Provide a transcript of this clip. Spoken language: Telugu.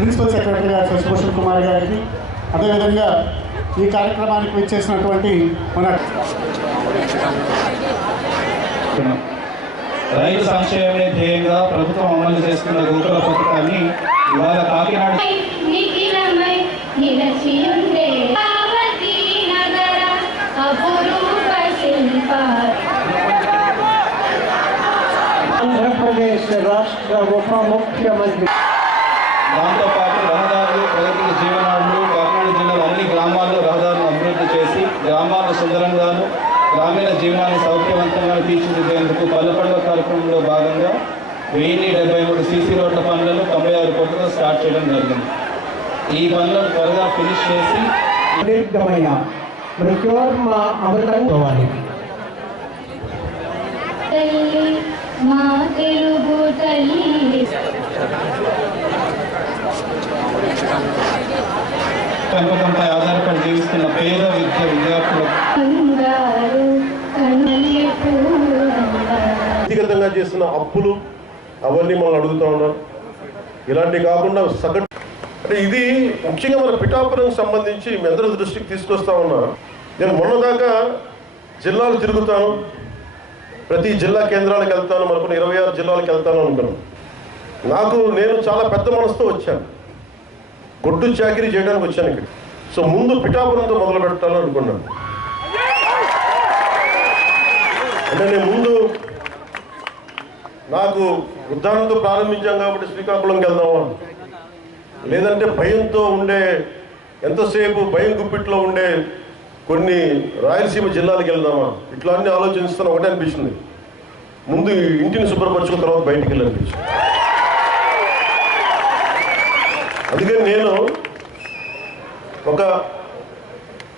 ప్రిన్సిపల్ సెక్రటరీ గారు శశిభూషణ్ కుమార్ గారికి, అదేవిధంగా ఈ కార్యక్రమానికి వచ్చేసినటువంటి మన రైతు సంక్షేమమే ధ్యేయంగా ప్రభుత్వం అమలు చేస్తున్న గోకుల పథకాన్ని ఇవాళ కాకినాడ ఆంధ్రప్రదేశ్ రాష్ట్ర ఉప ముఖ్యమంత్రి దాంతోపాటు రహదారులు, ప్రగతి జీవనాడులు, కాకినాడ జిల్లాలో అన్ని గ్రామాల్లో రహదారులను అభివృద్ధి చేసి గ్రామాలను సుందరంగాను గ్రామీణ జీవనాన్ని సౌకర్యవంతంగా తీర్చిదిద్దేందుకు పల్లె పండుగ కార్యక్రమంలో భాగంగా 1073 సీసీ రోడ్ల పనులను 96 కోట్లతో స్టార్ట్ చేయడం జరిగింది. ఈ పనులను త్వరగా ఫినిష్ చేసి పెంపకంపై ఆధారపడి జీవిస్తున్న పేద విద్యార్థులకు వ్యక్తిగతంగా చేసిన అప్పులు అవన్నీ మనం అడుగుతూ ఉన్నాం. ఇలాంటివి కాకుండా సగటు అంటే ఇది ముఖ్యంగా మన పిఠాపురం సంబంధించి మీ అందరి దృష్టికి తీసుకొస్తా ఉన్నా. నేను మొన్నదాకా జిల్లాలు తిరుగుతాను, ప్రతి జిల్లా కేంద్రాలకు వెళ్తాను, మనకున్న 26 జిల్లాలకు వెళ్తాను అనుకున్నాను. నేను చాలా పెద్ద మనసుతో వచ్చాను, గొడ్డు చాకిరీ చేయడానికి వచ్చాను ఇక్కడ. సో ముందు పిఠాపురంతో మొదలు పెట్టాలని అనుకున్నాను. అంటే నేను ముందు నాకు ఉద్దానంతో ప్రారంభించాం కాబట్టి శ్రీకాకుళంకి వెళ్దామా, లేదంటే భయంతో ఉండే ఎంతసేపు భయం గుప్పిట్లో ఉండే కొన్ని రాయలసీమ జిల్లాలకు వెళ్దామా, ఇట్లా అన్ని ఆలోచిస్తాను. ఒకటే అనిపించింది, ముందు ఇంటిని శుభ్రపరచుకున్న తర్వాత బయటికి వెళ్ళనిపించింది. అందుకని నేను ఒక